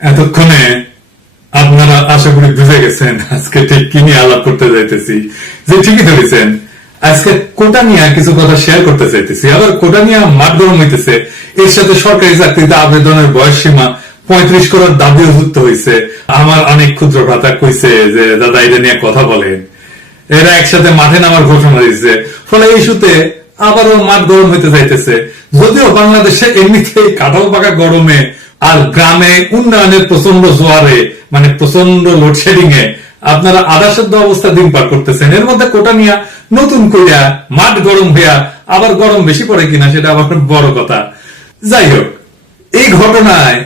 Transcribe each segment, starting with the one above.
এতক্ষণে আপনারা আশা করি বুঝে গেছেন আজকে ঠিক কি নিয়ে আলাপ করতে যাইতেছি। যে ঠিকই ধরেছেন, আজকে কোটা নিয়ে কিছু কথা শেয়ার করতে চাইতেছি। আবার কোটা নিয়ে মাঠ গরম হইতেছে। এর সাথে সরকারি চাকরিতে আবেদনের বয়স সীমা 35 করার দাবিও যুক্ত হয়েছে। আমার অনেক ক্ষুদ্র ভ্রাতা কইছে যে দাদা এটা নিয়ে কথা বলেন। এরা একসাথে মাঠে নামার ঘোষণা দিচ্ছে। ফলে এই ইস্যুতে আবারও মাঠ গরম হইতে যাইতেছে। যদিও বাংলাদেশে এমনিতেই কাঁঠাল পাকা গরমে আর গ্রামে উন্নয়নের প্রচন্ড জোয়ারে, মানে প্রচন্ড লোডশেডিং এ আপনারা আধা সেদ্ধ অবস্থা দিন পার করতেছেন। এর মধ্যে কোটা নিয়া নতুন কইয়া মাঠ গরম হইয়া আবার গরম বেশি পড়ে কিনা সেটা আবার বড় কথা। যাই হোক, এই ঘটনায়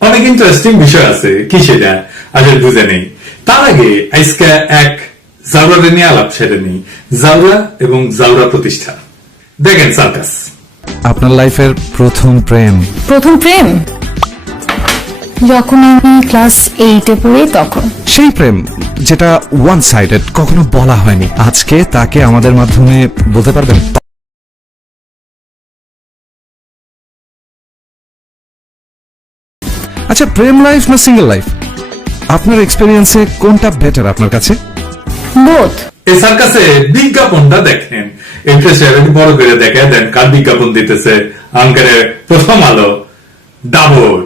অনেক ইন্টারেস্টিং বিষয় আছে। কি সেটা আসলে বুঝে নেই। তার আগে আজকে এক জাউরা নিয়ে আলাপ সেটা নেই। জাউরা এবং জাউরা প্রতিষ্ঠা। দেখেন সার্কাস, আপনার লাইফের প্রথম প্রেম? যখন আমি ক্লাস 8-এ পড়ি তখন। সেই প্রেম যেটা ওয়ান সাইডেড, কখনো বলা হয়নি, আজকে তাকে আমাদের মাধ্যমে বলতে পারবেন? আচ্ছা, প্রেম লাইফ না সিঙ্গেল লাইফ, আপনার এক্সপেরিয়েন্সে কোনটা বেটার আপনার কাছে? বোথ। এই সার্কাসে বিজ্ঞাপনটা দেখেন, একটু বড় করে দেখে দেন কার বিজ্ঞাপন দিতেছে। আঙ্কারে প্রথম আলো, ডাবর,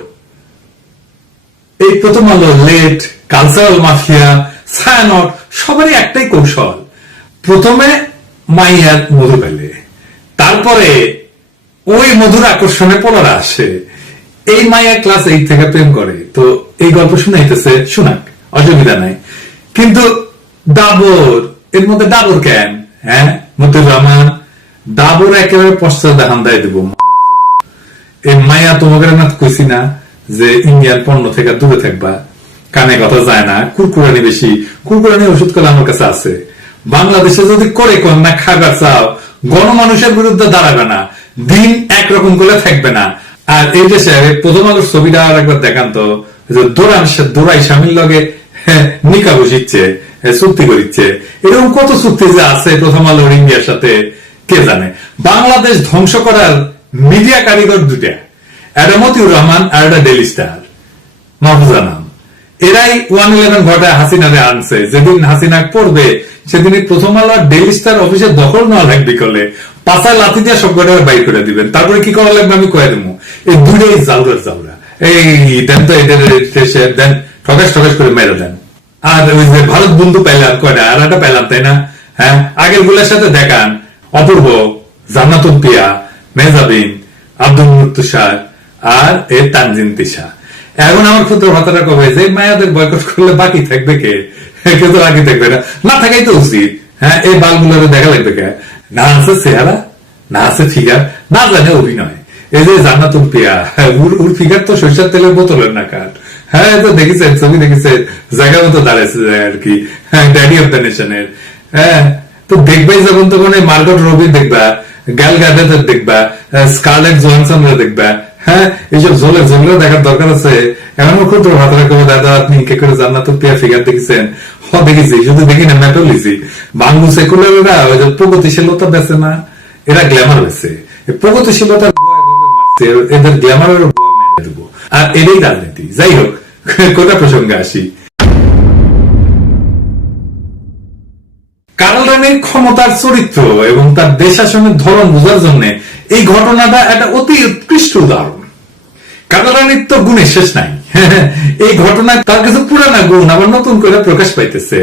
এই প্রথম আলো, লেট, কালচারাল মাফিয়া, ছায়ানট, সবারই একটাই কৌশল। প্রথমে মাইয়ার মধু পেলে, তারপরে ওই মধুর আকর্ষণে পড়ারা আসে। এই মাইয়া ক্লাস 8 থেকে প্রেম করে। তো এই গল্প শুনাইতেছে, শুনাক, অসুবিধা নাই। কিন্তু ডাবর, এর মধ্যে ডাবর কেন? হ্যাঁ, মতিউর রহমান, ডাবর একেবারে পশ্চাৎ দেখান দেয় দিব। এই মাইয়া তোমাকে না কইছি না যে ইন্ডিয়ান পণ্য থেকে দূরে থাকবা, কানে কথা যায় না, কুরকুরানি বেশি। কুরকুরানি ওষুধ করে আমার কাছে আছে। বাংলাদেশে যদি করে কোন না খাবার চাও, গণমানুষের বিরুদ্ধে দাঁড়াবে না, দিন একরকম করে থাকবে না। আর এই দেশে প্রথম আলোর ছবিটা আর একবার দেখান তো, দোরাই স্বামীর লগে নিকা বসিচ্ছে, চুক্তি করিচ্ছে। এরকম কত চুক্তি যে আছে প্রথম আলোর ইন্ডিয়ার সাথে কে জানে। বাংলাদেশ ধ্বংস করার মিডিয়া কারিগর দুটা, একটা মতিউর রহমান আর একটা ডেইলি স্টার, মাহফুজা নাম। এরাই 111 ঘটায় হাসিনারে আনছে। যেদিন হাসিনা পড়বে সেদিনই প্রথম আলো আর ডেইলি স্টার অফিসে দখল নেওয়া লাগবে, করলে পাশা লাথি দিয়ে সব ঘটায় বাইর করে দিবেন। তারপরে কি করা লাগবে আমি কয়ে দেবো। এই দুটাই জাউরার জাউরা। এই দেন তো এদের দেন, ঠকাস ঠকাস করে মেরে দেন। আর ওই যে ভারত বন্ধু পেলাম কয়টা, আর একটা পেলাম, তাই না? হ্যাঁ, আগের গুলোর সাথে দেখান, অপূর্ব, জান্নাতুল পিয়া, মেহজাবিন, আব্দুল মুত্তুষার আর এ তানজিন তিশা। এখন আমার ক্ষুদ্র ভাতাটা কবে যে মায়াদের বয়কট করলে বাকি থাকবে কে? কেউ তো বাকি থাকবে না, না থাকাই তো উচিত। হ্যাঁ, এই বালগুলো দেখা লাগবে কে? না আছে চেহারা, না আছে ফিগার, না জানে অভিনয়। এই যে জান্নাতুল পিয়া, ওর ফিগার তো সরিষার তেলের বোতলের না কার। হ্যাঁ, তো দেখেছেন, ছবি দেখেছেন, জায়গা মতো দাঁড়াইছে আর কি, ড্যাডি অফ দ্য নেশনের। হ্যাঁ, তো দেখবাই যখন তখন মার্গট রবি দেখবা, গ্যাল গাডেদের দেখবা, স্কারলেট জোহানসন দেখবা। হ্যাঁ, এইসব জলে জলে দেখার দরকার আছে। এমন ক্ষুদ্র ভাতরা করবো, দাদা আপনি কে করে জান্নাতুল পিয়া ফিগার দেখেছেন? দেখেছি, শুধু দেখি না, ম্যাপও লিছি। বাংলু সেকুলাররা ওই যে প্রগতিশীলতা বেছে না, এরা গ্ল্যামার বেছে। প্রগতিশীলতা এদের গ্ল্যামারের মেরে দেবো, আর এটাই রাজনীতি। যাই হোক, কোটা প্রসঙ্গে আসি। কার্ল রানির ক্ষমতার চরিত্র এবং তার দেশ শাসনের ধরন বোঝার জন্য এই ঘটনাটা একটা অতি উৎকৃষ্ট উদাহরণ। কার্ল রানির তো গুণের শেষ নাই। এই ঘটনায় তার কিছু পুরানা গুণ আবার নতুন করে প্রকাশ পাইতেছে।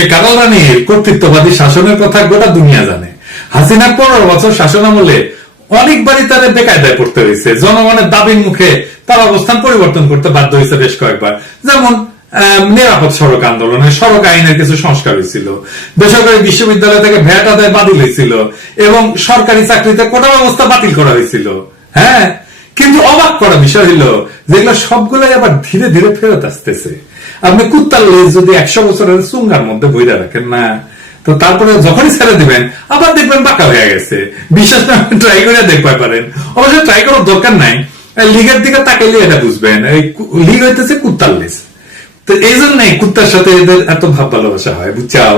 এই কার্ল রানির কর্তৃত্ববাদী শাসনের কথা গোটা দুনিয়া জানে। হাসিনার 15 বছর শাসন আমলে অনেকবারই তাদের বেকায়দায় পড়তে হয়েছে। জনগণের দাবির মুখে তার অবস্থান পরিবর্তন করতে বাধ্য হয়েছে বেশ কয়েকবার। যেমন নিরাপদ সড়ক আন্দোলনে সড়ক আইনের কিছু সংস্কার হয়েছিল, বেসরকারি বিশ্ববিদ্যালয় থেকে ভ্যাট আদায় বাতিল হয়েছিল এবং সরকারি চাকরিতে কোটা ব্যবস্থা বাতিল করা হয়েছিল। হ্যাঁ, কিন্তু অবাক করা বিষয় হলো যেগুলো সবগুলোই আবার ধীরে ধীরে ফেরত আসতেছে। আপনি কুত্তার লেজ যদি 100 বছরের চুঙ্গার মধ্যে বইরা রাখেন না, তো তারপরে যখনই ছেড়ে দিবেন আবার দেখবেন বাঁকা হয়ে গেছে। বিশ্বাস না, ট্রাই করে দেখতে পারেন। অবশ্যই ট্রাই করার দরকার নাই, লিগের দিকে তাকাইলে এটা বুঝবেন। এই লিগ হইতেছে কুত্তার লেজ। তো এই জন্যই কুত্তার সাথে এদের এত ভাব ভালোবাসা হয়, বুঝছাও?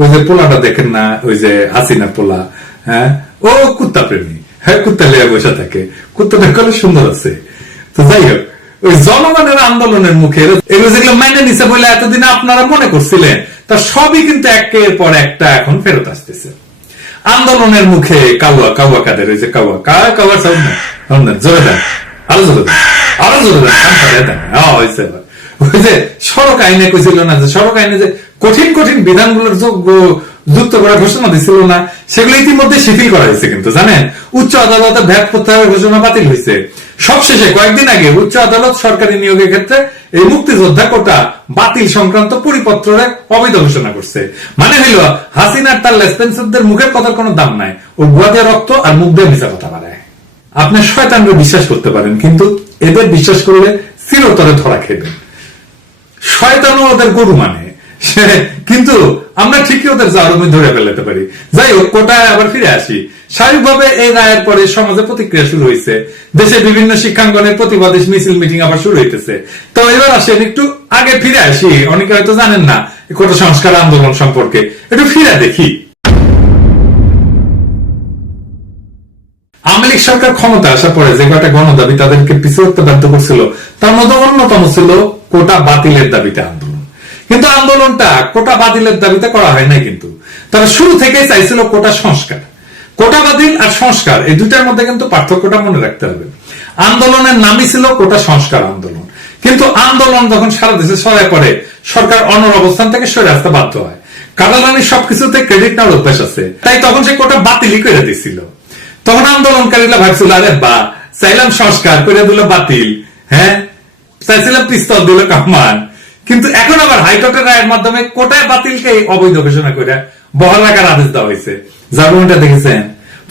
ওই যে পোলাটা দেখেন না, ওই যে হাসিনা পোলা, হ্যাঁ, ও কুত্তা প্রেমী। হ্যাঁ, কুত্তা লেগে বসে থাকে। কুত্তাটা কত সুন্দর আছে। তো যাই হোক, ওই জনগণের আন্দোলনের মুখে এগুলো যেগুলো মেনে নিছে বলে এতদিন আপনারা মনে করছিলেন, তা সবই কিন্তু একের পর একটা এখন ফেরত আসতেছে। আন্দোলনের মুখে কাউয়া কাউয়া কাদের, ওই যে কাউয়া কাউয়া সাউন্ড না, জোরে দেন, আরো জোরে দেন, আরো জোরে দেন, হয়েছে। ওই যে সড়ক আইনে কইছিল না, যে সড়ক আইনে যে কঠিন কঠিন বিধানগুলোর যুক্ত করার ঘোষণা দিছিল না, সেগুলো ইতিমধ্যে শিথিল করা হয়েছে কিন্তু জানেন। উচ্চ আদালতে ভ্যাট প্রত্যাহারের ঘোষণা বাতিল হয়েছে। সবশেষে কয়েকদিন আগে উচ্চ আদালত সরকারি নিয়োগের ক্ষেত্রে এই মুক্তিযোদ্ধা কোটা বাতিল সংক্রান্ত পরিপত্রে অবৈধ ঘোষণা করছে। মানে হইল হাসিনার তার লেসপেন্সারদের মুখের কথার কোনো দাম নাই, ও গুয়াদের রক্ত আর মুখ দিয়ে মিশা কথা বাড়ায়। আপনি শয়তানকে বিশ্বাস করতে পারেন, কিন্তু এদের বিশ্বাস করলে চিরতরে ধরা খেবেন। শয়তানও ওদের গরু মানে, কিন্তু আমরা ঠিকই ওদের জারমে ধরে ফেলতে পারি। যাই হোক, কোটায় আবার ফিরে আসি। স্বাভাবিকভাবে এই রায়ের পরে সমাজে প্রতিক্রিয়া শুরু হয়েছে, দেশে বিভিন্ন শিক্ষাঙ্গনের প্রতিবাদী মিছিল মিটিং আবার শুরু হইতেছে। তো এবার আসেন একটু আগে ফিরে আসি, অনেকে হয়তো জানেন না কোটা সংস্কার আন্দোলন সম্পর্কে, একটু ফিরে দেখি। আওয়ামী লীগ সরকার ক্ষমতা আসার পরে যে কয়েকটা গণদাবি তাদেরকে পিছু হতে বাধ্য করছিল, তার মধ্যে অন্যতম ছিল কোটা বাতিলের দাবিতে আন্দোলন। কিন্তু আন্দোলনটা কোটা বাতিলের দাবিতে করা হয় নাই, কিন্তু তারা শুরু থেকেই চাইছিল কোটা সংস্কার। কোটা বাতিল আর সংস্কার এই দুইটার মধ্যে কিন্তু পার্থক্যটা মনে রাখতে হবে। আন্দোলনের নামই ছিল কোটা সংস্কার আন্দোলন, কিন্তু আন্দোলন যখন সারা দেশে ছড়ায় পড়ে, সরকার অনর অবস্থান থেকে সরে আসতে বাধ্য হয়। কাটালানির সবকিছুতে ক্রেডিট নেওয়ার অভ্যাস আছে, তাই তখন সে কোটা বাতিলই করে দিছিল। তখন আন্দোলনকারীরা ভাবছিল, আরে বা চাইলাম সংস্কার করে দিল বাতিল, হ্যাঁ চাইছিলাম পিস্তল দিল কামান। কিন্তু এখন আবার হাইকোর্টের রায়ের মাধ্যমে কোটায় বাতিলকে অবৈধ ঘোষণা করে বহাল রাখার আদেশ দেওয়া হয়েছে। জার্মানিটা দেখেছেন,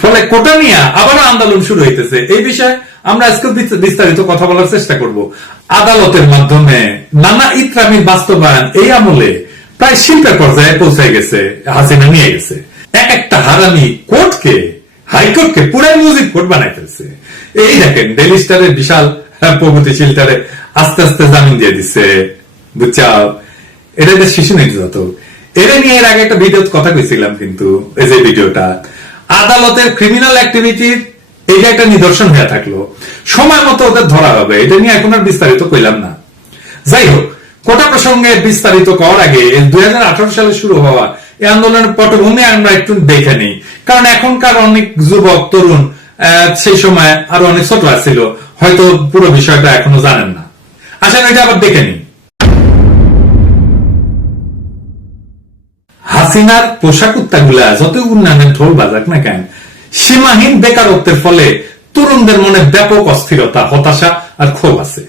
ফলে কোটা নিয়ে আবারও আন্দোলন শুরু হইতেছে। এই বিষয়ে আমরা আজকে বিস্তারিত কথা বলার চেষ্টা করব। আদালতের মাধ্যমে নানা ইতরামির বাস্তবায়ন এই আমলে প্রায় শিল্পের পর্যায়ে পৌঁছে গেছে, হাসিনা নিয়ে গেছে। এক একটা হারামি কোর্টকে, হাইকোর্টকে পুরাই মুজিব কোর্ট বানাই ফেলছে। এই দেখেন, ডেইলি স্টারের বিশাল প্রগতিশীলটারে আস্তে আস্তে জামিন দিয়ে দিচ্ছে, বুঝছাও। এটা যে শিশু নির্যাতক, এটা নিয়ে এর আগে একটা ভিডিও কথা কইছিলাম, কিন্তু এই যে ভিডিওটা আদালতের ক্রিমিনাল অ্যাক্টিভিটির এই যে একটা নিদর্শন হয়ে থাকলো, সময় মতো ওদের ধরা হবে, এটা নিয়ে এখন আর বিস্তারিত কইলাম না। যাই হোক, কোটা প্রসঙ্গে বিস্তারিত করার আগে 2018 সালে শুরু হওয়া এই আন্দোলনের পটভূমি আমরা একটু দেখে নিই, কারণ এখনকার অনেক যুবক তরুণ সেই সময় আরো অনেক ছোট ছিল, হয়তো পুরো বিষয়টা এখনো জানেন না। আসেন এটা আবার দেখে নিই। হাসিনার পোশাক উত্তাগুলা যত উন্নয়নের ঢোল বাজাক না কেন, সীমাহীন বেকারত্বের ফলে তরুণদের মনে ব্যাপক অস্থিরতা, হতাশা আর ক্ষোভ আছে।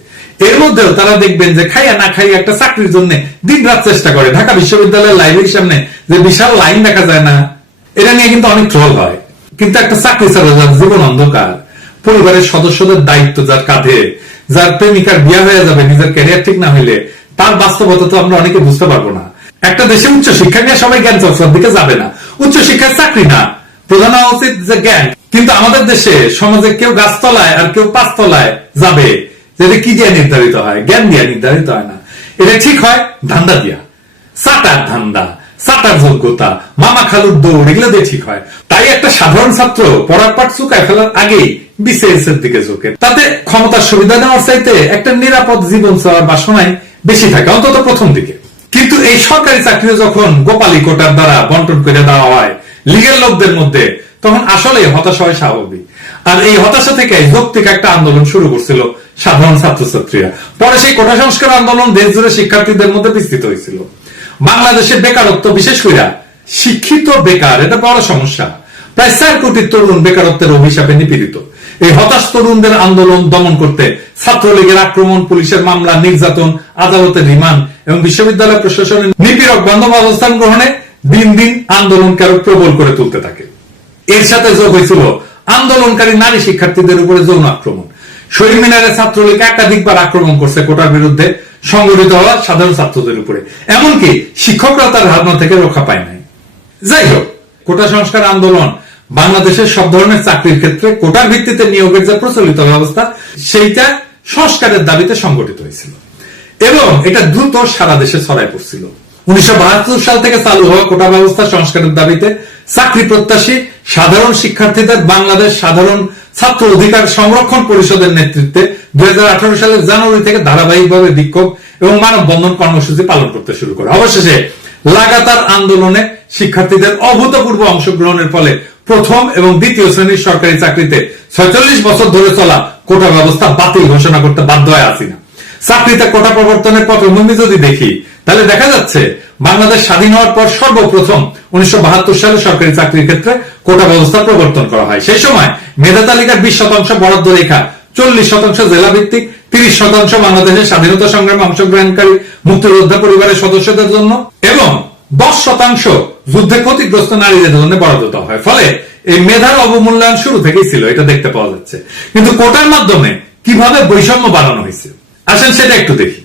এর মধ্যেও তারা দেখবেন যে খাইয়া না খাইয়া একটা চাকরির জন্য দিন রাত চেষ্টা করে। ঢাকা বিশ্ববিদ্যালয়ের লাইব্রেরির সামনে যে বিশাল লাইন দেখা যায় না, এটা নিয়ে কিন্তু অনেক ট্রল হয়। কিন্তু একটা চাকরি ছাড়া যার জীবন অন্ধকার, পরিবারের সদস্যদের দায়িত্ব যার কাঁধে, যার প্রেমিকার বিয়ে হয়ে যাবে নিজের ক্যারিয়ার ঠিক না হইলে, তার বাস্তবতা তো আমরা অনেকে বুঝতে পারবো না। একটা দেশে উচ্চ শিক্ষা নিয়ে সবাই জ্ঞান চর্চার দিকে যাবে না, উচ্চ শিক্ষার চাকরি না, প্রধান হওয়া উচিত যে জ্ঞান। কিন্তু আমাদের দেশে সমাজে কেউ গাছতলায় আর কেউ পাঁচতলায় যাবে, যেটা কি দিয়ে নির্ধারিত হয়? জ্ঞান দিয়ে নির্ধারিত হয় না। এটা ঠিক হয় ধান্দা দিয়া, চাটার ধান্দা, চাটার যোগ্যতা, মামা খালুর দৌড়, এগুলো দিয়ে ঠিক হয়। তাই একটা সাধারণ ছাত্র পড়ার পাঠ চুকায় ফেলার আগেই বিসিএস এর দিকে ঝোঁকে। তাতে ক্ষমতার সুবিধা নেওয়ার চাইতে একটা নিরাপদ জীবন চাওয়ার বাসনায় বেশি থাকে, অন্তত প্রথম দিকে। কিন্তু এই সরকারি চাকরি যখন গোপালী কোটার দ্বারা বন্টন করে দেওয়া হয় লিগেল লোকদের মধ্যে, তখন আসলে হতাশা হয় স্বাভাবিক। আর এই হতাশা থেকে যৌক্তিক একটা আন্দোলন শুরু করছিল সাধারণ ছাত্রছাত্রীরা। পরে সেই কোটা সংস্কার আন্দোলন দেশ জুড়ে শিক্ষার্থীদের মধ্যে বিস্তৃত হয়েছিল। বাংলাদেশের বেকারত্ব, বিশেষ করে শিক্ষিত বেকার, এটা বড় সমস্যা। প্রায় 4 কোটি তরুণ বেকারত্বের অভিশাপে নিপীড়িত। এই হতাশ তরুণদের আন্দোলন দমন করতে ছাত্রলীগের আক্রমণ, পুলিশের মামলা, নির্যাতন, আদালতের রিমান্ড এবং বিশ্ববিদ্যালয় প্রশাসনের নিপীড়ক বান্ধব অবস্থান গ্রহণে দিন দিন আন্দোলনকে আরো প্রবল করে তুলতে থাকে। এর সাথে যোগ হয়েছিল আন্দোলনকারী নারী শিক্ষার্থীদের উপরে যৌন আক্রমণ। শহীদ মিনারে ছাত্রলীগ একাধিকবার আক্রমণ করছে কোটার বিরুদ্ধে সংগঠিত হওয়া সাধারণ ছাত্রদের উপরে, এমনকি শিক্ষকরা তার হাত থেকে রক্ষা পায় নাই। যাই হোক, কোটা সংস্কার আন্দোলন বাংলাদেশের সব ধরনের চাকরির ক্ষেত্রে কোটার ভিত্তিতে নিয়োগের যে প্রচলিত ব্যবস্থা, সেইটা সংস্কারের দাবিতে সংগঠিত হয়েছিল এবং এটা দ্রুত সারা দেশে ছড়ায় পড়ছিল। 1972 সাল থেকে চালু হওয়া কোটা ব্যবস্থা সংস্কারের দাবিতে চাকরি প্রত্যাশী সাধারণ শিক্ষার্থীদের বাংলাদেশ সাধারণ ছাত্র অধিকার সংরক্ষণ পরিষদের নেতৃত্বে 2018 সালের জানুয়ারি থেকে ধারাবাহিকভাবে বিক্ষোভ এবং মানববন্ধন কর্মসূচি পালন করতে শুরু করে। অবশেষে লাগাতার আন্দোলনে শিক্ষার্থীদের অভূতপূর্ব অংশগ্রহণের ফলে প্রথম এবং দ্বিতীয় শ্রেণীর সরকারি চাকরিতে 46 বছর ধরে চলা কোটা ব্যবস্থা বাতিল ঘোষণা করতে বাধ্য হয় হাসিনা। চাকরিতে কোটা প্রবর্তনের পটভূমি যদি দেখি, তাহলে দেখা যাচ্ছে বাংলাদেশ স্বাধীন হওয়ার পর সর্বপ্রথম 1972 সালে সরকারি চাকরির ক্ষেত্রে কোটা ব্যবস্থা প্রবর্তন করা হয়। সেই সময় মেধা তালিকার 20% বরাদ্দ রেখা 40% জেলা ভিত্তিক, 30% বাংলাদেশের স্বাধীনতা সংগ্রামে অংশগ্রহণকারী মুক্তিযোদ্ধা পরিবারের সদস্যদের জন্য এবং 10% যুদ্ধে ক্ষতিগ্রস্ত নারীদের জন্য বরাদ্দ দেওয়া হয়। ফলে এই মেধার অবমূল্যায়ন শুরু থেকেই ছিল, এটা দেখতে পাওয়া যাচ্ছে। কিন্তু কোটার মাধ্যমে কিভাবে বৈষম্য বাড়ানো হয়েছে, আসেন সেটা একটু দেখি।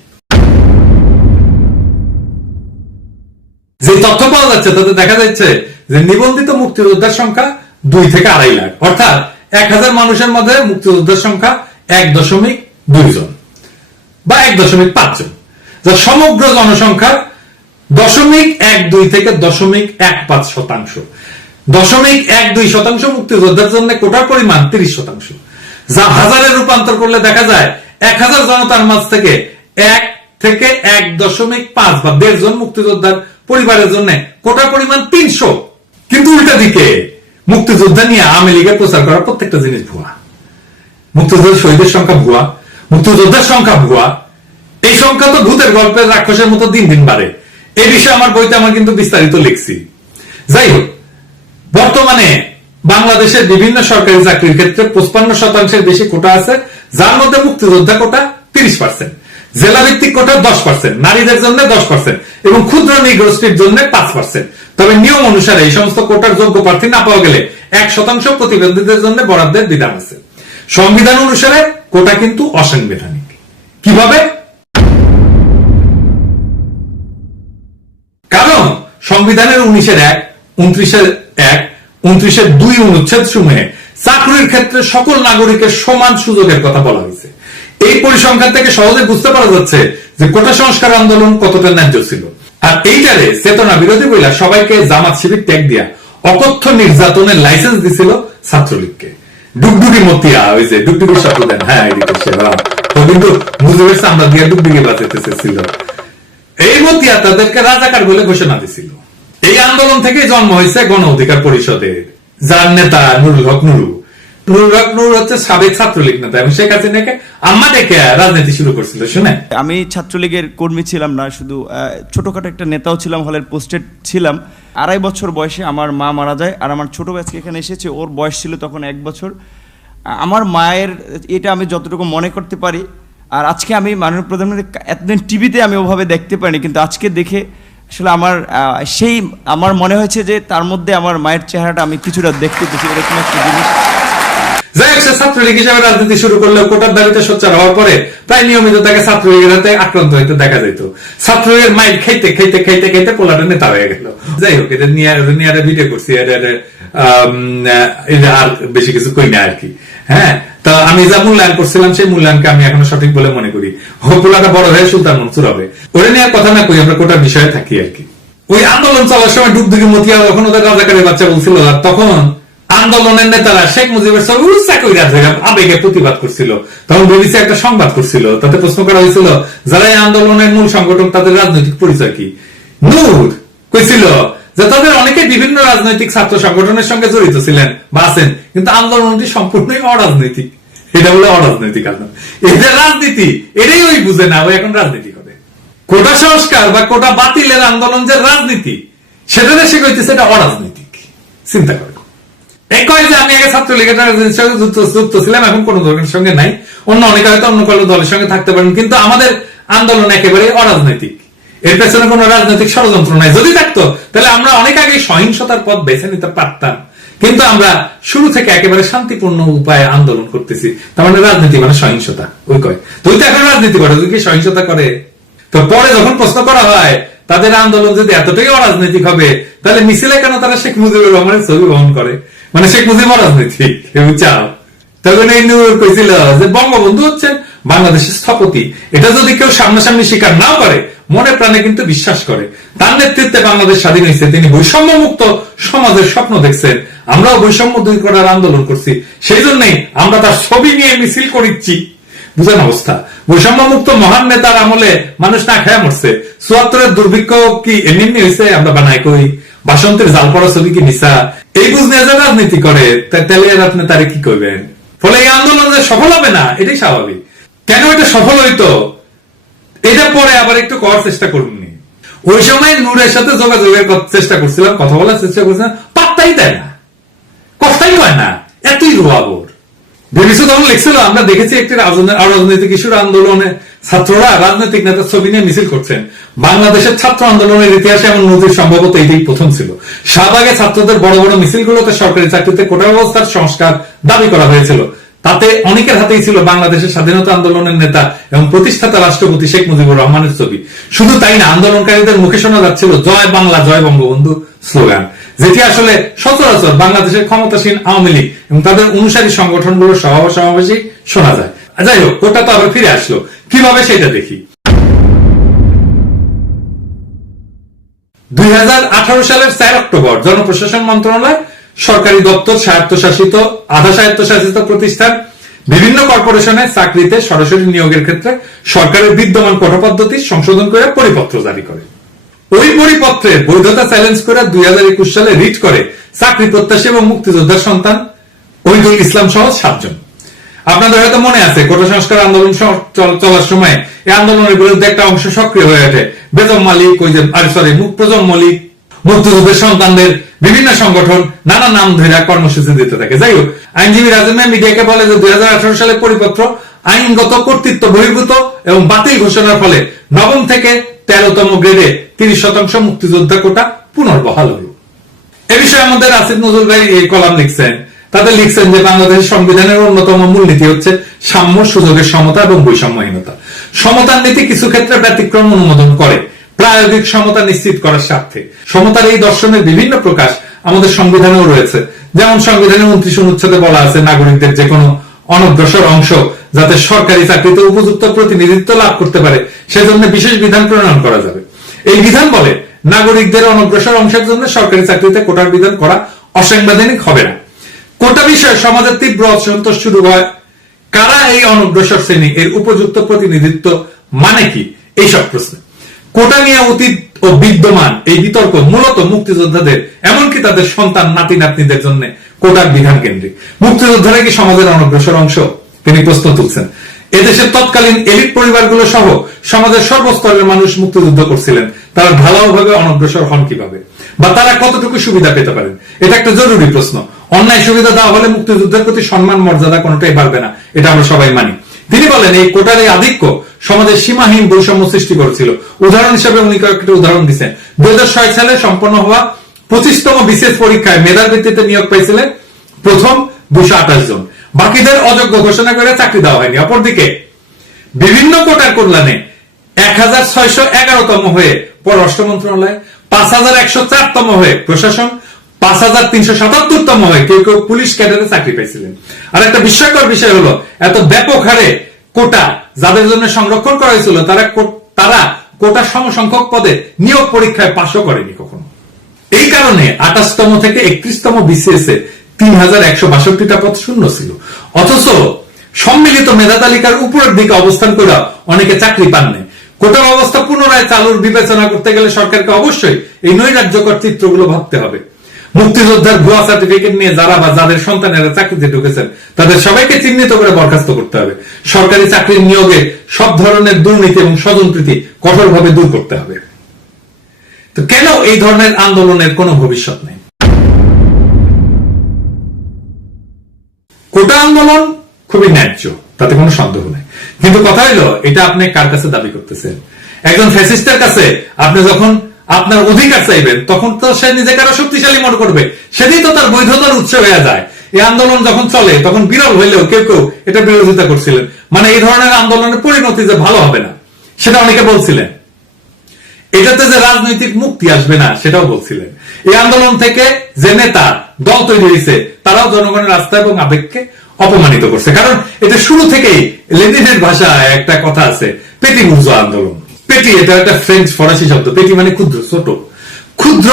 যে তথ্য পাওয়া যাচ্ছে তাতে দেখা যাচ্ছে যে নিবন্ধিত মুক্তিযোদ্ধার সংখ্যা 2 থেকে 2.5 লাখ, অর্থাৎ 1000 মানুষের মধ্যে মুক্তিযোদ্ধার সংখ্যা 1.2 জন বা 1.5 জন, যা সমগ্র জনসংখ্যার 0.12 থেকে 0.15%। 0.12% মুক্তিযোদ্ধার জন্য কোটার পরিমাণ 30%, যা হাজারে রূপান্তর করলে দেখা যায় 1000 জনতার মাঝ থেকে 1 থেকে 1.5 বা 1.5 জন মুক্তিযোদ্ধার পরিবারের জন্য কোটার পরিমাণ 300। কিন্তু উল্টা দিকে মুক্তিযোদ্ধা নিয়ে আওয়ামী লীগের প্রচার করা প্রত্যেকটা জিনিস ভুয়া। মুক্তিযোদ্ধা শহীদের সংখ্যা ভুয়া, মুক্তিযোদ্ধার সংখ্যা ভুয়া। এই সংখ্যা তো ভূতের গল্পের রাক্ষসের মতো দিন দিন বাড়ে। এই বিষয়ে আমার বইতে আমার কিন্তু বিস্তারিত লিখছি। যাই হোক, বর্তমানে বাংলাদেশের বিভিন্ন সরকারি চাকরির ক্ষেত্রে 55% বেশি কোটা আছে, যার মধ্যে মুক্তিযোদ্ধা কোটা 30%, জেলা ভিত্তিক কোটা 10%, নারীদের জন্য 10% এবং ক্ষুদ্র নৃগোষ্ঠীর জন্য 5%। তবে নিয়ম অনুসারে এই সমস্ত কোটার যোগ্য প্রার্থী না পাওয়া গেলে 1% প্রতিবন্ধীদের জন্য বরাদ্দের বিধান আছে। সংবিধান অনুসারে কোটা কিন্তু অসাংবিধানিক। কিভাবে? কারণ সংবিধানের 19-1, 29-1, 29-2 অনুচ্ছেদ সমূহে চাকরির ক্ষেত্রে সকল নাগরিকের সমান সুযোগের কথা বলা হয়েছে। এই পরিসংখ্যান থেকে সহজে বুঝতে পারা যাচ্ছে যে কোটা সংস্কার আন্দোলন কতটা ন্যায্য ছিল। আর এইটারে চেতনা বিরোধী বইলা সবাইকে জামাত শিবির ট্যাগ দিয়া অকথ্য নির্যাতনের লাইসেন্স দিছিল ছাত্রলীগকে। ডুগডুগি মতিয়া, ওই যে ডুগডুগি শব্দ দেন, হ্যাঁ এদিকে সেবা তো কিন্তু মুজিবের চামড়া দিয়ে ডুগডুগি বাঁচাতে চেয়েছিল। এই মতিয়া তাদেরকে রাজাকার বলে ঘোষণা দিছিল। এই আন্দোলন থেকে জন্ম হয়েছে গণ অধিকার পরিষদের, যার নেতা নুরুল হক নুরু। নুরুল হক নুরু হচ্ছে সাবেক ছাত্রলীগ নেতা এবং শেখ হাসিনাকে আম্মা ডেকে রাজনীতি শুরু করছিল। শুনে, আমি ছাত্রলীগের কর্মী ছিলাম না, শুধু ছোটখাটো একটা নেতাও ছিলাম, হলের পোস্টেড ছিলাম। 2.5 বছর বয়সে আমার মা মারা যায়, আর আমার ছোট ভাইকে এখানে এসেছে, ওর বয়স ছিল তখন 1 বছর। আমার মায়ের এটা আমি যতটুকু মনে করতে পারি। আর আজকে আমি মাননীয় প্রধানমন্ত্রী এতদিন টিভিতে আমি ওভাবে দেখতে পারিনি, কিন্তু আজকে দেখে আসলে আমার মনে হয়েছে যে তার মধ্যে আমার মায়ের চেহারাটা আমি কিছুটা দেখতে পেয়েছি, এরকম একটা জিনিস। যাই হোক, ছাত্রলীগ হিসেবে রাজনীতি শুরু করলেও কোটার দাবিতে সোচ্চার হওয়ার পরে প্রায় নিয়মিত তাকে ছাত্রলীগের হাতে আক্রান্ত হইতে দেখা যেত। ছাত্রলীগের মাইল খাইতে খাইতে খাইতে খাইতে পোলাটা নেতা হয়ে গেল। যাই হোক, এটা নিয়ে ভিডিও করছি, আর বেশি কিছু কই না আর কি। হ্যাঁ, তা আমি যা মূল্যায়ন করছিলাম সেই মূল্যায়নকে আমি এখনো সঠিক বলে মনে করি। পোলাটা বড় হয়ে সুলতান মনসুর হবে। ওরে নিয়ে কথা না কই, আমরা কোটার বিষয়ে থাকি আর কি। ওই আন্দোলন চলার সময় ডুগডুগি মতিয়া ওখানে ওদের রাজাকারের বাচ্চা বলছিল, আর তখন আন্দোলনের নেতারা শেখ মুজিবের ছবি উৎসাহ করে আবেগে প্রতিবাদ করছিল। তখন বিবিসি একটা সংবাদ করছিল, তাতে প্রশ্ন করা হয়েছিল যারা এই আন্দোলনের মূল সংগঠন তাদের রাজনৈতিক পরিচয় কি। নূর কইছিল যে তাদের অনেকে বিভিন্ন রাজনৈতিক ছাত্র সংগঠনের সঙ্গে জড়িত ছিলেন বা আছেন, কিন্তু আন্দোলনটি সম্পূর্ণই অরাজনৈতিক। এটা বলে অরাজনৈতিক আন্দোলন, এদের রাজনীতি এটাই ওই বুঝে না, ওই এখন রাজনীতি করে। কোটা সংস্কার বা কোটা বাতিলের আন্দোলন যে রাজনীতি, সেটা সে কইতেছে এটা অরাজনৈতিক। চিন্তা করে এই কয় যে আমি আগে ছাত্রলীগের রাজনীতির সঙ্গে যুক্ত ছিলাম, এখন কোন দলের সঙ্গে নাই। অন্য অনেকে হয়তো অন্য কোনো দলের সঙ্গে থাকতে পারেন, কিন্তু আমাদের আন্দোলন একেবারে অরাজনৈতিক। এর পেছনে কোন রাজনৈতিক ষড়যন্ত্র নাই। যদি থাকতো তাহলে আমরা অনেক আগে সহিংসতার পথ বেছে নিতে পারতাম, কিন্তু আমরা শুরু থেকে একেবারে শান্তিপূর্ণ উপায়ে আন্দোলন করতেছি। তার মানে রাজনীতি মানে সহিংসতা। ওই কয় তুই তো এখন রাজনীতি করে, তুই কি সহিংসতা করে? তো পরে যখন প্রশ্ন করা হয় তাদের আন্দোলন যদি এতটাই অরাজনৈতিক হবে, তাহলে মিছিলে কেন তারা শেখ মুজিবুর রহমানের ছবি বহন করে? মানে শেখ মুজিব অরাজনৈতিক চাও। তখন এই নূর কইছিল যে বঙ্গবন্ধু হচ্ছেন বাংলাদেশের স্থপতি। এটা যদি কেউ সামনাসামনি স্বীকার না করে, মনে প্রাণে কিন্তু বিশ্বাস করে। তার নেতৃত্বে বাংলাদেশ স্বাধীন হয়েছে। তিনি বৈষম্য মুক্ত সমাজের স্বপ্ন দেখছেন। আমরাও বৈষম্য দূর করার আন্দোলন করছি, সেই জন্যই আমরা তার ছবি নিয়ে মিছিল করিচ্ছি। বুঝেন অবস্থা? বৈষম্য মুক্ত মহান নেতার আমলে মানুষ না খেয়ে মরছে। ৭৪-এর দুর্ভিক্ষ কি এমনি হয়েছে আমরা বানাই কই? বাসন্তের জাল পড়া ছবি কি মিশা? এই বুঝ নিয়ে যে রাজনীতি করে, তাহলে আপনি তারে কি করবেন? ফলে এই আন্দোলন যে সফল হবে না, এটাই স্বাভাবিক। কেন এটা সফল হইতো, এটা পরে আবার একটু করার চেষ্টা করুন। ওই সময় নূরের সাথে যোগাযোগের চেষ্টা করছিলাম, কথা বলার চেষ্টা করছিলাম, পাত্তাই দেয় না, কথাই হয় না, এতই রোয়াবর। বিবিসি তখন লিখছিল, আমরা দেখেছি একটি রাজনৈতিক ইস্যুর আন্দোলনে ছাত্ররা রাজনৈতিক নেতার ছবি নিয়ে মিছিল করছেন। বাংলাদেশের ছাত্র আন্দোলনের ইতিহাসে এমন নজির সম্ভবত এটাই প্রথম ছিল। শাহবাগে ছাত্রদের বড় বড় মিছিলগুলোতে সরকারি চাকরিতে কোটা ব্যবস্থার সংস্কার দাবি করা হয়েছিল। তাতে অনেকের হাতেই ছিল বাংলাদেশের স্বাধীনতা আন্দোলনের নেতা এবং প্রতিষ্ঠাতা রাষ্ট্রপতি শেখ মুজিবুর রহমানের ছবি। শুধু তাই না, আন্দোলনকারীদের মুখে শোনা যাচ্ছিল জয় বাংলা জয় বঙ্গবন্ধু স্লোগান, যেটি আসলে সচরাচর বাংলাদেশের ক্ষমতাসীন আওয়ামী লীগ এবং তাদের অনুসারী সংগঠনগুলোর সমাবেশই শোনা যায়। যাই হোক, কোটা তো আবার ফিরে আসলো, কিভাবে সেটা দেখি। 2018 সালের 4 অক্টোবর জনপ্রশাসন মন্ত্রণালয় সরকারি দপ্তর, স্বায়ত্তশাসিত, আধা স্বায়ত্তশাসিত প্রতিষ্ঠান, বিভিন্ন কর্পোরেশনের চাকরিতে সরাসরি নিয়োগের ক্ষেত্রে সরকারের বিদ্যমান কোটা পদ্ধতি সংশোধন করে পরিপত্র জারি করে। ওই পরিপত্রের বৈধতা চ্যালেঞ্জ করে 2021 সালে রিট করে চাকরি প্রত্যাশী এবং মুক্তিযোদ্ধার সন্তান ওহিদুল ইসলাম সহ 7 জন। আপনাদের হয়তো মনে আছে, কোটা সংস্কার আন্দোলন চলার সময় এই আন্দোলনের বিরুদ্ধে একটা অংশ সক্রিয় হয়ে ওঠে। বেগম মালিক, প্রজম মল্লিক, মুক্তিযুদ্ধের সন্তানদের বিভিন্ন সংগঠন নানা নাম ধরে কর্মসূচি দিতে থাকে। যাই হোক, আইনজীবী রাজেন মিডিয়াকে বলে যে 2018 সালের পরিপত্র আইনগত কর্তৃত্ব বহির্ভূত এবং বাতিল ঘোষণার ফলে 9ম থেকে 13তম গ্রেডে 30% মুক্তিযোদ্ধা কোটা পুনর্বহাল হল। এ বিষয়ে আমাদের আসিফ নজরুল ভাই এই কলাম লিখছেন। তাদের লিখছেন যে বাংলাদেশের সংবিধানের অন্যতম মূলনীতি হচ্ছে সাম্য, সুযোগের সমতা এবং বৈষম্যহীনতা। সমতার নীতি কিছু ক্ষেত্রে ব্যতিক্রম অনুমোদন করে প্রায়োগিক সমতা নিশ্চিত করার স্বার্থে। সমতার এই দর্শনের বিভিন্ন প্রকাশ আমাদের সংবিধানেও রয়েছে। যেমন সংবিধানের 29 অনুচ্ছেদে বলা আছে, নাগরিকদের যে কোনো অনগ্রসর অংশ যাতে সরকারি চাকরিতে উপযুক্ত প্রতিনিধিত্ব লাভ করতে পারে সেজন্য বিশেষ বিধান প্রণয়ন করা যাবে। এই বিধান বলে, নাগরিকদের অনগ্রসর অংশের জন্য সরকারি চাকরিতে কোটার বিধান করা অসাংবিধানিক হবে না। কোটা বিষয়ে সমাজের তীব্র অসন্তোষ শুরু হয়। কারা এই অনগ্রসর শ্রেণী, এর উপযুক্ত প্রতিনিধিত্ব মানে কি, এইসব প্রশ্ন। কোটা নিয়ে অতীত ও বিদ্যমান এই বিতর্ক মূলত মুক্তিযোদ্ধাদের, এমনকি তাদের সন্তান নাতি নাতনিদের জন্য কোটার বিধান কেন্দ্রিক। মুক্তিযোদ্ধারা কি সমাজের অনগ্রসর অংশ? তিনি প্রশ্ন তুলছেন। এদেশের তৎকালীন এলিট পরিবারগুলো সহ সমাজের সর্বস্তরের মানুষ মুক্তিযুদ্ধ করছিলেন। তারা ঢালাওভাবে অনগ্রসর হন কিভাবে, বা তারা কতটুকু সুবিধা পেতে পারেন? এটা একটা জরুরি প্রশ্ন। অন্যায় সুবিধা দেওয়া হলে মুক্তিযুদ্ধের প্রতি সম্মান মর্যাদা কোনোটাই বাড়বে না, এটা আমরা সবাই মানি। তিনি বলেন, এই কোটার এই আধিক্য সমাজের সীমাহীন বৈষম্য সৃষ্টি করেছিল। উদাহরণ হিসেবে উনি কয়েকটা উদাহরণ দিচ্ছেন। 2006 সালে সম্পন্ন হওয়া 25তম বিশেষ পরীক্ষায় মেধার ভিত্তিতে নিয়োগ পাইছিলেন প্রথম 228 জন, বাকিদের অযোগ্য ঘোষণা করে চাকরি দেওয়া হয়নি। অপরদিকে বিভিন্ন কোটার কল্যাণে 1611তম হয়ে পররাষ্ট্র মন্ত্রণালয়, 5104তম হয়ে প্রশাসন, 5377তম হয়ে কেউ কেউ পুলিশ ক্যাডারে চাকরি পাইছিলেন। আর একটা বিস্ময়কর বিষয় হলো, এত ব্যাপক হারে কোটা যাদের জন্য সংরক্ষণ করা হয়েছিল তারা কোটা সমসংখ্যক পদে নিয়োগ পরীক্ষায় পাশও করেনি কখনো। এই কারণে 28তম থেকে 31তম বিসিএস এ 3162টা পদ শূন্য ছিল। অথচ সম্মিলিত মেধা তালিকার উপরের দিকে অবস্থান করে অনেকে চাকরি পাননি। কোটা ব্যবস্থা পুনরায় চালুর বিবেচনা করতে গেলে সরকারকে অবশ্যই এই নৈরাজ্যকর চিত্রগুলো ভাবতে হবে। মুক্তিযোদ্ধার ভুয়া সার্টিফিকেট নিয়ে যারা বা যাদের সন্তানেরা চাকরিতে ঢুকেছেন তাদের সবাইকে চিহ্নিত করে বরখাস্ত করতে হবে। সরকারি চাকরির নিয়োগে সব ধরনের দুর্নীতি এবং স্বজনপ্রীতি কঠোরভাবে দূর করতে হবে। তো কেন এই ধরনের আন্দোলনের কোনো ভবিষ্যৎ নেই? কোটা আন্দোলন খুবই ন্যায্য, তাতে কোনো সন্দেহ নেই। কিন্তু কথা হলো, এটা আপনি কার কাছে দাবি করতেছেন? একজন ফ্যাসিস্টের কাছে আপনি যখন আপনার অধিকার চাইবেন তখন তো সে নিজেকে আরো শক্তিশালী মনে করবে, সেদিন তো তার বৈধতার উৎস হয়ে যায়। এই আন্দোলন যখন চলে তখন বিরল হইলেও কেউ কেউ এটা বিরোধিতা করছিলেন, মানে এই ধরনের আন্দোলনের পরিণতি যে ভালো হবে না সেটা অনেকে বলছিলেন। এটাতে যে রাজনৈতিক মুক্তি আসবে না সেটাও বলছিলেন। এই আন্দোলন থেকে যে নেতা দল তৈরি হয়েছে তারাও জনগণের আস্থা এবং আবেগকে অপমানিত করছে। কারণ এটা শুরু থেকেই লেনিনের ভাষায় একটা কথা আছে, পেটি বুর্জোয়া আন্দোলন। পেটি এটা একটা ফ্রেঞ্চ ফরাসি শব্দ, পেটি মানে ক্ষুদ্র, ছোট, ক্ষুদ্র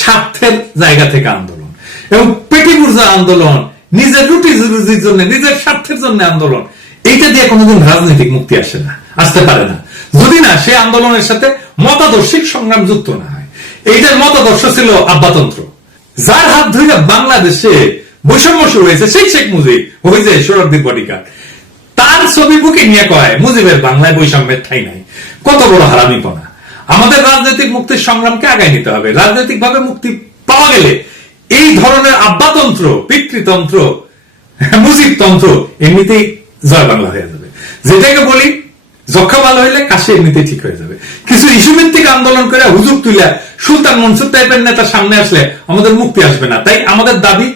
স্বার্থের জায়গা থেকে আন্দোলন। এবং পেটি বুর্জোয়া আন্দোলন নিজের রুটি রুজির জন্য, নিজের স্বার্থের জন্য আন্দোলন, এইটা দিয়ে কোনোদিন রাজনৈতিক মুক্তি আসে না, আসতে পারে না, যদি না সে আন্দোলনের সাথে মতাদর্শিক সংগ্রাম যুক্ত না হয়। এইটার মতাদর্শ ছিল আব্বাতন্ত্র। যার হাত ধরে বাংলাদেশে বৈষম্য শুরু হয়েছে সেই শেখ মুজিব, ওই যে সোহরাওয়ার্দীর বডিগার্ড, তার ছবি বুকে নিয়ে কয় মুজিবের বাংলায় বৈষম্যের ঠাঁই নাই। কত বড় হারামিপনা! আমাদের রাজনৈতিক মুক্তির সংগ্রামকে আগায় নিতে হবে। রাজনৈতিক ভাবে মুক্তি পাওয়া গেলে এই ধরনের আব্বাতন্ত্র, পিতৃতন্ত্র, মুজিবতন্ত্র এমনিতেই জয় বাংলা হয়ে যাবে। যেটাকে বলি যক্ষা ভালো হইলে কাশি এমনিতেই ঠিক হয়ে যাবে। কিছু ইস্যুভিত্তিক আন্দোলন করে হুজুর তুলে সুলতান মনসুর টাইপের নেতা সামনে আসলে আমাদের মুক্তি আসবে না। তাই আমাদের দাবি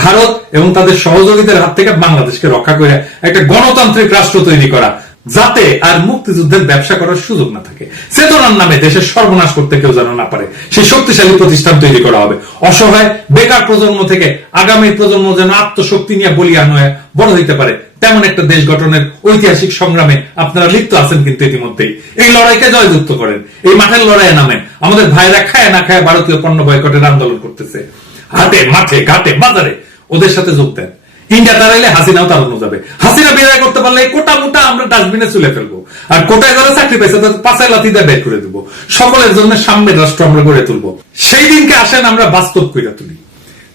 ভারত এবং তাদের সহযোগীদের হাত থেকে বাংলাদেশকে রক্ষা করে একটা গণতান্ত্রিক রাষ্ট্র তৈরি করা, যাতে আর মুক্তিযুদ্ধের ব্যবসা করার সুযোগ না থাকে। চেতনার নামে দেশের সর্বনাশ করতে কেউ যেন না পারে, সেই শক্তিশালী প্রতিষ্ঠান তৈরি করা হবে। অসহায় বেকার প্রজন্ম থেকে আগামী প্রজন্ম যেন আত্মশক্তি নিয়ে বলিয়ান হয়ে বড় হইতে পারে, তেমন একটা দেশ গঠনের ঐতিহাসিক সংগ্রামে আপনারা লিপ্ত আছেন। কিন্তু ইতিমধ্যেই এই লড়াইকে জয়যুক্ত করেন, এই মাঠের লড়াইয়ে নামেন। আমাদের ভাইরা খায় না খায় ভারতীয় পণ্য বয়কটের আন্দোলন করতেছে, হাটে মাঠে ঘাটে বাজারে ওদের সাথে যোগ দেন। ইন্ডিয়া তাড়াইলে হাসিনাও তাড়ানো যাবে। হাসিনা বিদায় করতে পারলে কোটা মোটা আমরা ডাস্টবিনে চলে ফেলবো, আর কোটায় যারা চাকরি পাইছে তাদের পাঁচায় লাথি দিয়ে বের করে দেবো। সকলের জন্য সাম্যের রাষ্ট্র আমরা গড়ে তুলবো। সেই দিনকে আসেন আমরা বাস্তব কইরা তুলি।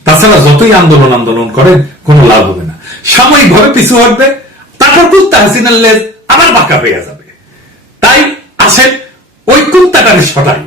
তাছাড়া যতই আন্দোলন করেন কোনো লাভ হবে না, সাময়িক ভাবে পিছু হটবে, তারপর কুত্তা হাসিনার লেজ আবার বাঁকা হয়ে যাবে। তাই আসেন ওই কুত্তাটাকে সটাই।